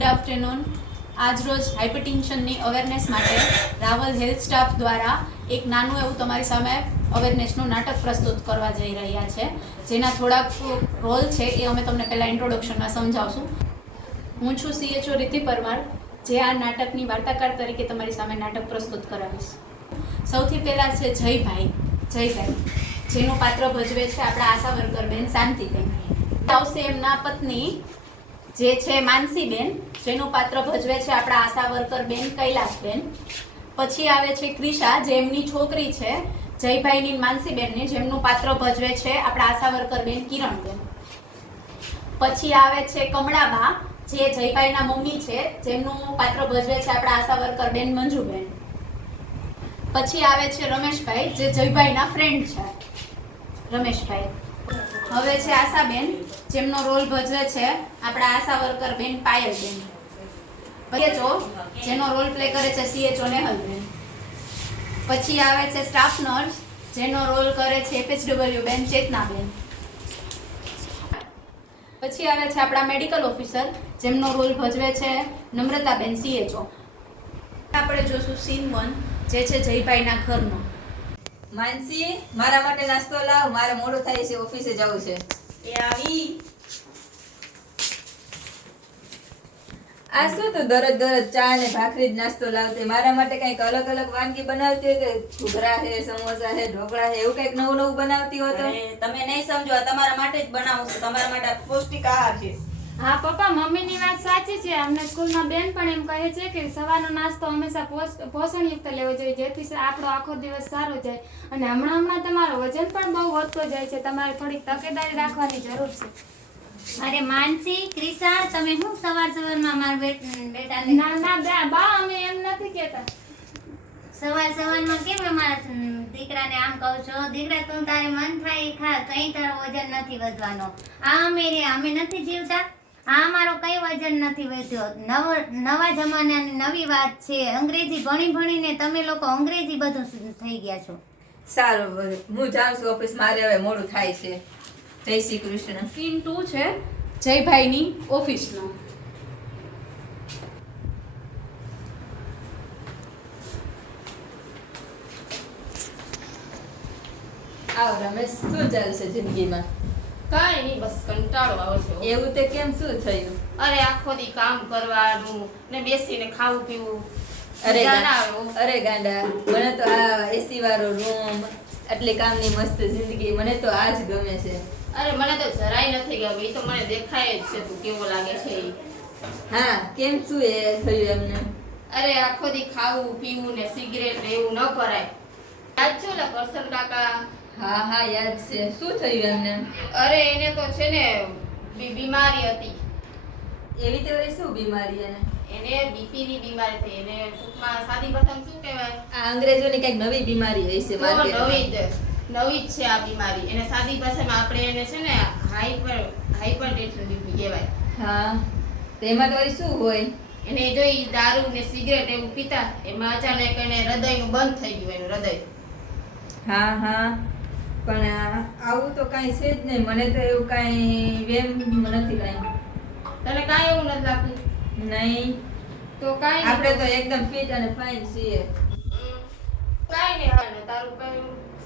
Good afternoon. આજરોજ હાઇપરટેન્શનની awareness માટે Raval health staff દ્વારા એક નાનું એવું તમારી સામે અવેરનેસનું નાટક પ્રસ્તુત કરવા જઈ રહ્યા છે, જેના થોડાક રોલ છે એ અમે તમને પહેલાં ઇન્ટ્રોડક્શનમાં સમજાવશું. હું છું CHO રિદ્ધિ પરમાર, જે આ નાટકની વાર્તાકાર તરીકે તમારી સામે નાટક પ્રસ્તુત કરાવીશ. સૌથી પહેલાં છે જયભાઈ, જેનું પાત્ર ભજવે છે આપણા આશા વર્કર બેન શાંતિબેન. આવશે એમના પત્ની જે છે માનસીબેન, જેનું પાત્ર ભજવે છે આપણા આશા વર્કર બેન કૈલાસબેન. પછી આવે છે ક્રિશા, જે એમની છોકરી છે જયભાઈની માનસીબેનની, જેમનું પાત્ર ભજવે છે આપણા આશા વર્કર બેન કિરણબેન. પછી આવે છે કમળાબા, જે જયભાઈના મમ્મી છે, જેમનું પાત્ર ભજવે છે આપણા આશા વર્કર બેન મંજુબેન. પછી આવે છે રમેશભાઈ, જે જયભાઈના ફ્રેન્ડ છે રમેશભાઈ. હવે છે આશાબેન, જેમનો રોલ ભજવે છે આપણા આશા વર્કર બેન પાયલબેન. CHO, જેનો રોલ પ્લે કરે છે CHO નેહલબેન. પછી આવે છે સ્ટાફ નર્સ, જેનો રોલ કરે છે FHW બેન ચેતનાબેન. પછી આવે છે આપણા મેડિકલ ઓફિસર, જેમનો રોલ ભજવે છે નમ્રતાબેન CHO. આપણે જોશું સીન 1, જે છે જયભાઈના ઘરનો. માનસી, મારા માટે નાસ્તો લાવ, મારે મોડું થાય છે, ઓફિસે જવું છે. એ આવી. આ શું તું દરરોજ ચા ને ભાખરી જ નાસ્તો લાવતી? મારા માટે કંઈક અલગ અલગ વાનગી બનાવતી હોય કે ઘૂઘરા છે, સમોસા છે, ઢોકળા છે, એવું કંઈક નવું નવું બનાવતી હોય તો? અરે, તમે નહીં સમજો, આ તમારા માટે જ બનાવું છું, તમારા માટે પૌષ્ટિક આહાર છે. હા પપ્પા, મમ્મીની વાત સાચી છે. અમને સ્કૂલમાં બેન પણ એમ કહે છે કે સવારનો નાસ્તો હંમેશા પોષણયુક્ત લેવો જોઈએ, જેથી આપણો આખો દિવસ સારો જાય. અને હમણાં તમારો વજન પણ બહુ વધતો જાય છે, તમારે થોડીક તકેદારી રાખવાની જરૂર છે. અરે માનસી, ક્રિશા, તમે શું સવારમાં મારા બેટાને ના બા, અમે એમ નથી કહેતા. સવારમાં કેમ અમારા દીકરાને આમ કહો છો? દીકરા, તું તારે મન થાય એ ખા, કઈ તારો વજન નથી વધવાનો. અમે નથી જીવતા, અમારો કઈ વજન નથી વધ્યો. નવા જમાનાની નવી વાત છે. અંગ્રેજી ભણીને તમે લોકો અંગ્રેજી બધું થઈ ગયા છો. સારું, હું જાઉં છું ઓફિસ, મારે હવે મોડું થાય છે. જય શ્રી કૃષ્ણ. સીન 2 છે જયભાઈની ઓફિસનો. આવ રમેશ, શું ચાલશે જિંદગીમાં? કાંઈ નહીં, બસ કંટાળો આવે છે. એવું તે કેમ, શું થયું? અરે આખો દી કામ કરવાનું ને બેસીને ખાવું પીવું. અરે મજા ના આવે. અરે ગાંડા, મને તો આ એસી વાળો રૂમ, આટલી કામની મસ્ત જિંદગી, મને તો આ જ ગમે છે. અરે મને તો જરાય નથી ગમે, એ તો મને દેખાય જ છે તું કેવો લાગે છે ઈ. હા, કેમ, શું એ થયું એમને? અરે આખો દી ખાવું પીવું ને સિગરેટ ને એવું ન કરાય. યાદ છે ઓલા કરશન કાકા? હા, યાદ છે. શું થયું એમને? અરે એને તો છે ને બીમારી હતી. એવી તો શું બીમારી? એને બીપી ની બીમારી થઈ. એને ટૂંકમાં સાદી ભાષામાં શું કહેવાય? આ અંગ્રેજોની કઈક નવી બીમારી હોય છે માર્કેટમાં. નવી જ છે આ બીમારી. એને સાદી ભાષામાં આપણે એને છે ને હાઇપરટેન્શન બીપી કહેવાય. હા, તેમાં તો વળી શું હોય? એને જો ઈ દારૂ ને સિગરેટ એવું પીતા, એમાં અચાનક એને હૃદયનું બંધ થઈ ગયું, એનું હૃદય. હા, પણ આવું તો કાંઈ છે જ નહીં. મને તો એવું કાંઈ વેમ નથી કાંઈ. તને કાંઈ એવું નથી લાગતું? નહીં, તો કાંઈ આપણે તો એકદમ ફિટ અને ફાઇન છીએ. કાંઈ નહીં, હા ને તારું કઈ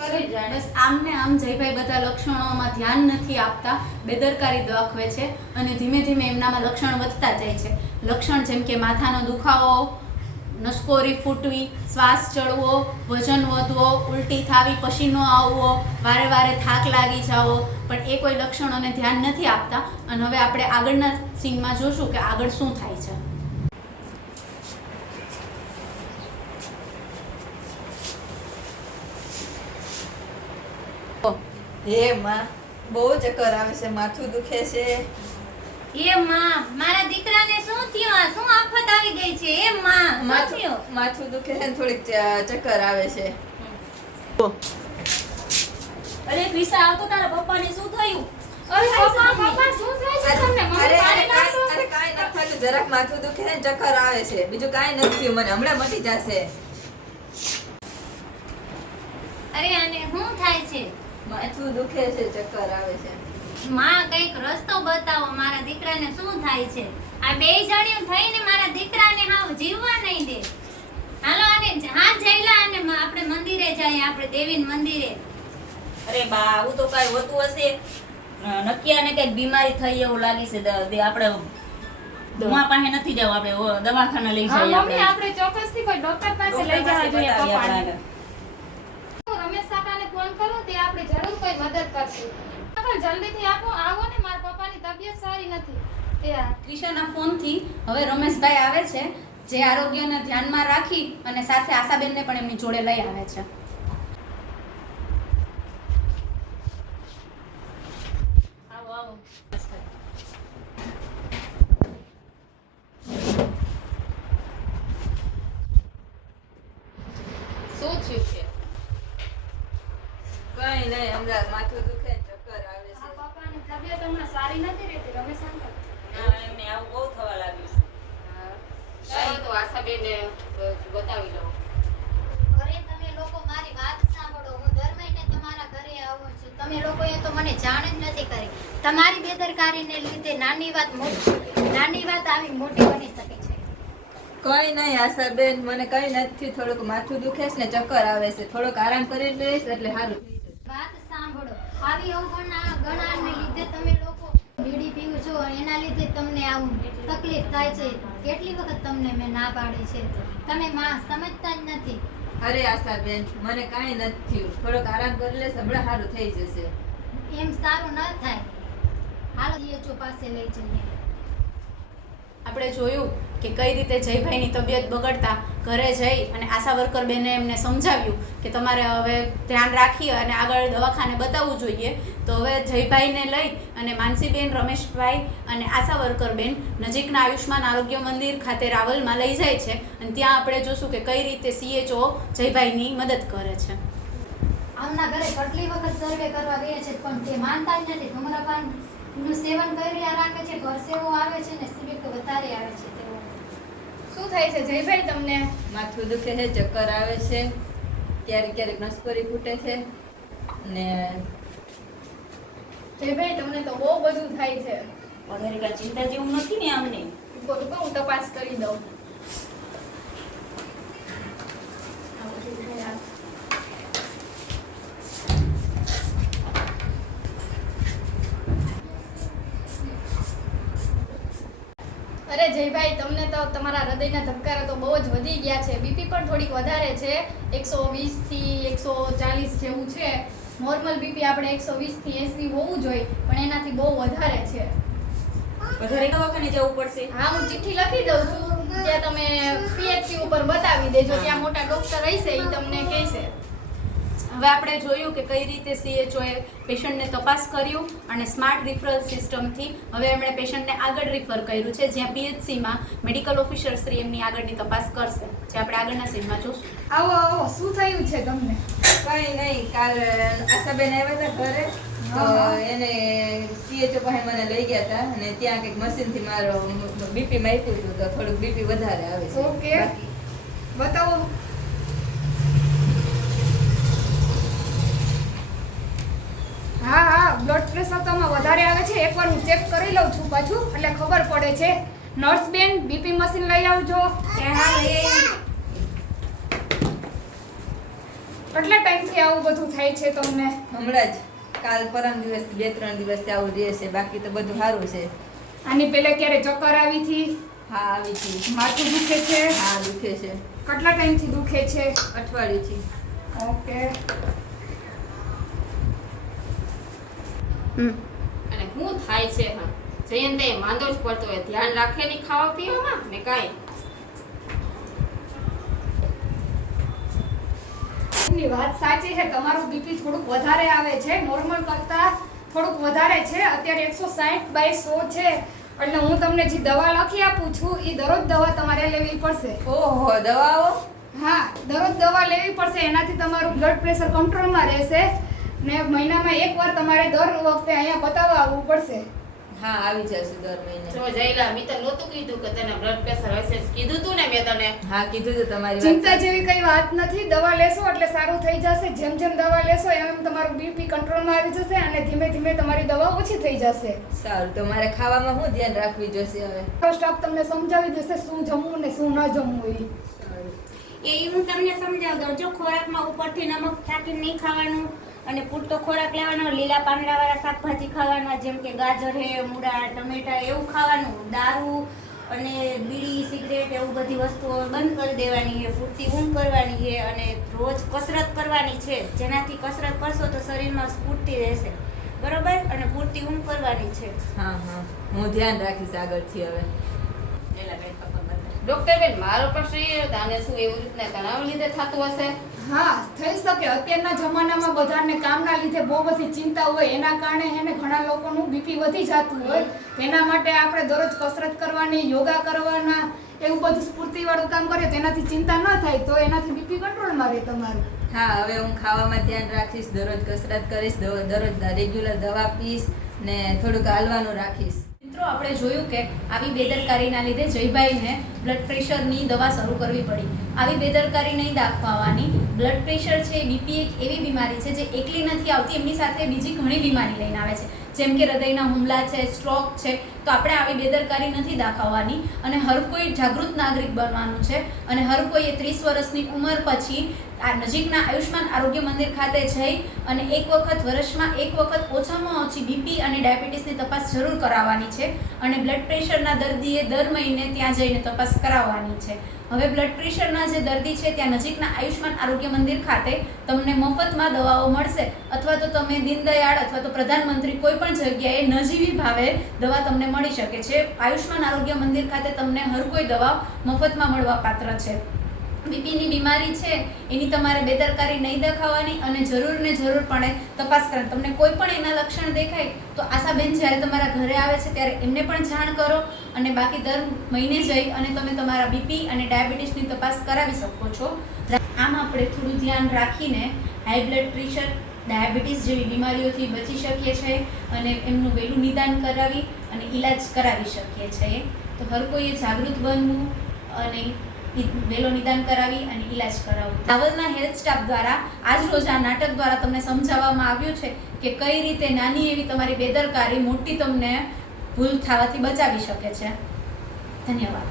કરી જાય. બસ આમને આમ જયભાઈ બધા લક્ષણોમાં ધ્યાન નથી આપતા, બેદરકારી દાખવે છે, અને ધીમે ધીમે એમનામાં લક્ષણ વધતા જાય છે. લક્ષણ જેમ કે માથાનો દુખાવો, નસકોરી ફૂટવી, શ્વાસ ચડવો, વજન વધવો, ઉલટી થાવી, પસીનો આવવો, વારે વારે થાક લાગી જાવો, પણ એ કોઈ લક્ષણોને ધ્યાન નથી આપતા. અને હવે આપણે આગળના સીનમાં જોશું કે આગળ શું થાય છે. હે માં, બહુ ચક્કર આવે છે, માથું દુખે છે. એ માં, મારા દીકરાને શું થયું? શું આફત આવી ગઈ છે? એ માં, શું થયું? માથું દુખે છે ને થોડીક ચક્કર આવે છે. અરે ક્રિશા, આવતો તારા પપ્પાને શું થયું? અરે પપ્પા શું થાય છે તમને? અરે મમ્મી પાણી નાખો. કાંઈ નથી થયું, જરાક માથું દુખે છે ને ચક્કર આવે છે, બીજું કાંઈ નથી થયું. મને હમણાં મટી જશે. અરે આને શું થાય છે? માથું દુખે છે, ચક્કર આવે છે. માં કંઈક રસ્તો બતાવો, મારા દીકરાને શું થાય છે? આ બે જણીઓ થઈને મારા દીકરાને હાવ જીવવા નહીં દે. હાલો આને હાથ જઈલા અને આપણે મંદિરે જઈએ, આપણે દેવીના મંદિરે. અરે બા, આવું તો કાંઈ હોતું હશે? નક્કી આને કંઈક બીમારી થઈ એવું લાગે છે. આપણે દવા પાસે નથી જવું, આપણે દવાખાને લઈ હા જઈએ. મમ્મી, આપણે ચોક્કસથી કોઈ ડોક્ટર પાસે લઈ જવા જોઈએ પપ્પાને. રમેશ કાકાને ફોન કરું તે આપણે જરૂર કોઈ મદદ કરશે. કાકા જલ્દીથી આવો ને, મારા પપ્પાની તબિયત સારી નથી. ત્રિશાના ફોનથી હવે રમેશભાઈ આવે છે, જે આરોગ્યને ધ્યાનમાં રાખી અને સાથે આશાબેનને પણ એમની જોડે લઈ આવે છે. આવો આવો. શું થયું છે? કઈ નહીં, હમણાં માથું દુખે, ચક્કર આવે આ છે. પપ્પાની તબિયત હમણાં સારી નથી રહેતી રમેશ અંકલ. ના, એમને આવું બહુ થવા લાગ્યું છે. હા. ચાલો તો આશાબેનને બતાવી લઉં. ઘરે તમે લોકો મારી વાત સાંભળો. હું દર મહિને તમારા ઘરે આવું છું. તમે લોકોએ તો મને જાણ જ નથી કરી. તમારી બેદરકારીને લીધે નાની વાત આવી મોટી બની શકે છે. કઈ નહીં આશાબેન, મને કઈ નથી. થોડુંક માથું દુખે છે ને ચક્કર આવે છે. થોડોક આરામ કરી લઈશ એટલે સારું થઈ જશે. વાત સાંભળો. આવી અવગણનાને લીધે તમે લોકો બીડી પીવો છો, એના લીધે તમને આવું તકલીફ થાય છે. કેટલી વખત તમને મેં ના પાડી છે, તમે માં સમજતા જ નથી. અરે આશાબેન, મને કાંઈ નથી થયું. થોડોક આરામ કરી લઈશ, હમણાં સારું થઈ જશે. એમ સારું ન થાય. હાલો DHO પાસે લઈ જઈએ. આપણે જોયું કે કઈ રીતે જયભાઈની તબિયત બગડતા ઘરે જઈ અને આશા વર્કર બેને એમને સમજાવ્યું કે તમારે હવે ધ્યાન રાખી અને આગળ દવાખાને બતાવવું જોઈએ. તો હવે જયભાઈને લઈ અને માનસીબેન, રમેશભાઈ અને આશા વર્કર બેન નજીકના આયુષ્માન આરોગ્ય મંદિર ખાતે રાવલમાં લઈ જાય છે અને ત્યાં આપણે જોશું કે કઈ રીતે CHO જયભાઈની મદદ કરે છે. આમના ઘરે કેટલી વખત સર્વે કરવા ગયા છે પણ તે માનતા જ નથી. ધૂમ્રપાનનું સેવન કર્યા રાખે છે, પરસેવો આવે છે ને સિગરેટ વધારે આવે છે. તેઓ શું થાય છે જયભાઈ તમને? માથું દુખે છે, ચક્કર આવે છે, ક્યારેક ક્યારેક નસકોરી ફૂટે છે ને જયભાઈ તમને તો બહુ બધું થાય છે. વધારે કાંઈ ચિંતા જેવું નથી ને આમને. હું તપાસ કરી દઉં. અરે જયભાઈ, તમને તો તમારા હૃદયના ધબકારા તો બહુ જ વધી ગયા છે. બીપી પણ થોડીક વધારે છે, 120 થી 140 જેવું છે. નોર્મલ બીપી આપણે 120 થી 80 હોવું જોઈએ, પણ એનાથી બહુ વધારે છે. વધારે દવાખાને જવું પડશે. હા, હું ચિઠ્ઠી લખી દઉં છું, ત્યાં તમે PHC ઉપર બતાવી દેજો. ત્યાં મોટા ડોક્ટર હશે, એ તમને કહેશે. હવે આપણે જોયું કે કઈ રીતે CHO એ પેશન્ટને તપાસ કર્યું અને સ્માર્ટ રિફરલ સિસ્ટમથી હવે એમણે પેશન્ટને આગળ રિફર કર્યું છે, જ્યાં PHCમાં મેડિકલ ઓફિસર શ્રી એમની આગળની તપાસ કરશે, જે આપણે આગળના સીનમાં જોશું. આવો આવો, શું થયું છે તમને? કઈ નહીં, કાલ આશાબેન આવ્યા હતા ઘરે તો એને CHO પાસે મને લઈ ગયા હતા અને ત્યાં કંઈક મશીનથી મારો બીપી માપ્યું હતું તો થોડુંક બીપી વધારે આવે છે. ઓકે, બતાવો. હા હા, બ્લડ પ્રેશર તો આમાં વધારે આવે છે. એકવાર હું ચેક કરી લઉં છું પાછું, એટલે ખબર પડે છે. નર્સ બેન, બીપી મશીન લઈ આવજો. હા, લઈ આવી. કેટલા ટાઈમથી આવું બધું થાય છે તમને? હમણાં જ કાલ પરમ દિવસ 2-3 દિવસથી આવું રહે છે, બાકી તો બધું સારું છે. આની પહેલા ક્યારે ચક્કર આવી હતી? હા, આવી હતી. માથું દુખે છે? હા, દુખે છે. કેટલા ટાઈમથી દુખે છે? અઠવાડિયુંથી. ઓકે. અને શું થાય છે? હા, જયંતે માંદો જ પડતો હોય, ધ્યાન રાખે નહીં ખાવા પીવામાં ને કાંઈ. ની વાત સાચી છે, તમારું બીપી થોડુંક વધારે આવે છે, નોર્મલ કરતા થોડુંક વધારે છે. અત્યારે 160/100 છે. એટલે હું તમને જે દવા લખી આપું છું એ દરરોજ દવા તમારે લેવી પડશે. ઓહો, દવાઓ? હા, દરરોજ દવા લેવી પડશે. એનાથી તમારું બ્લડ પ્રેશર કંટ્રોલમાં રહેશે ને મહિનામાં એકવાર તમારે દર વખતે અહીંયા બતાવવા આવવું પડશે. હા આવી જશે દર મહિને. જો જયલા મેં તો નહોતું કીધું કે તને બ્લડ પ્રેશર હશે, કીધું તું ને મેં તને. હા કીધું તો તમારી વાત ચિંતા સાચી. જેવી કઈ વાત નથી. દવા લેશો એટલે સારું થઈ જશે. જેમ જેમ દવા લેશો એમ એમ તમારું બીપી કંટ્રોલમાં આવી જશે અને ધીમે ધીમે તમારી દવા ઓછી થઈ જશે. સારું તો મારે ખાવામાં શું ધ્યાન રાખવી જોશે હવે? સ્ટાફ તમને સમજાવી દેશે શું જમવું ને શું ન જમવું એ. એ હું તમને સમજાવી દઉં. જો ખોરાકમાં ઉપરથી નમક થાકી નહીં ખાવાનું અને પૂરતો ખોરાક લેવાનો, લીલા પાંદડાવાળા શાકભાજી ખાવાના, જેમ કે ગાજર હે, મૂળા, ટમેટા એવું ખાવાનું. દારૂ અને બીડી, સિગરેટ એવું બધી વસ્તુઓ બંધ કરી દેવાની છે. પૂરતી ઊંઘ કરવાની છે અને રોજ કસરત કરવાની છે. જેનાથી કસરત કરશો તો શરીરમાં સ્ફૂર્તિ રહેશે, બરોબર? અને પૂરતી ઊંઘ કરવાની છે. હા હા હું ધ્યાન રાખીશ આગળથી હવે. ડોક્ટર બેન મારો પ્રશ્ન એ હતો, આને શું એવું રીતના તણાવ લીધે થતું હશે? હા થઈ શકે. અત્યારના જમાનામાં બધાને કામના લીધે બહુ બધી ચિંતા હોય, એના કારણે એને ઘણા લોકોનું બીપી વધી જતું હોય. તેના માટે આપણે દરરોજ કસરત કરવાની, યોગા કરવાના, એવું બધું સ્ફૂર્તિવાળું કામ કરીએ તેનાથી ચિંતા ન થાય તો એનાથી બીપી કંટ્રોલમાં રહે તમારું. હા હવે હું ખાવામાં ધ્યાન રાખીશ, દરરોજ કસરત કરીશ, દરરોજ રેગ્યુલર દવા પીશ ને થોડુંક હાલવાનું રાખીશ. મિત્રો આપણે જોયું કે આવી બેદરકારીના લીધે જયભાઈને બ્લડ પ્રેશરની દવા શરૂ કરવી પડી. આવી બેદરકારી નહીં દાખવવાની. બ્લડ પ્રેશર છે, બીપી એક એવી બીમારી છે જે એકલી નથી આવતી, એમની સાથે બીજી ઘણી બીમારી લઈને આવે છે, જેમ કે હૃદયના હુમલા છે, સ્ટ્રોક છે. તો આપણે આવી બેદરકારી નથી દાખવવાની અને હર કોઈ જાગૃત નાગરિક બનવાનું છે અને હર કોઈએ 30 વર્ષની ઉંમર પછી આ નજીકના આયુષ્માન આરોગ્ય મંદિર ખાતે જઈ અને વર્ષમાં એક વખત ઓછામાં ઓછી બીપી અને ડાયાબિટીસની તપાસ જરૂર કરાવવાની છે અને બ્લડ પ્રેશરના દર્દીએ દર મહિને ત્યાં જઈને તપાસ કરાવવાની છે. હવે બ્લડ પ્રેશરના જે દર્દી છે ત્યાં નજીકના આયુષ્માન આરોગ્ય મંદિર ખાતે તમને મફતમાં દવાઓ મળશે અથવા તો તમે દીનદયાળ અથવા તો પ્રધાનમંત્રી કોઈ પણ જગ્યાએ નજીવી ભાવે દવા તમને મળી શકે છે. આયુષ્માન આરોગ્ય મંદિર ખાતે તમને હર કોઈ દવા મફતમાં મળવા પાત્ર છે. બીપીની બીમારી છે એની તમારે બેદરકારી નહીં દેખાવાની અને જરૂરપણે તપાસ કરવાની. તમને કોઈ પણ એના લક્ષણ દેખાય તો આશાબેન જ્યારે તમારા ઘરે આવે છે ત્યારે એમને પણ જાણ કરો અને બાકી દર મહિને જઈ અને તમે તમારા બીપી અને ડાયાબિટીસની તપાસ કરાવી શકો છો. આમ આપણે થોડું ધ્યાન રાખીને હાઈ બ્લડ પ્રેશર, ડાયાબિટીસ જેવી બીમારીઓથી બચી શકીએ છીએ અને એમનું વહેલું નિદાન કરાવી અને ઈલાજ કરાવી શકીએ છીએ. તો હર કોઈએ જાગૃત બનવું અને વહેલો નિદાન કરાવી અને ઈલાજ કરાવવું. રાવલના હેલ્થ સ્ટાફ દ્વારા આજ રોજ આ નાટક દ્વારા તમને સમજાવવામાં આવ્યું છે કે કઈ રીતે નાની એવી તમારી બેદરકારી મોટી તમને ભૂલ થવાથી બચાવી શકે છે. ધન્યવાદ.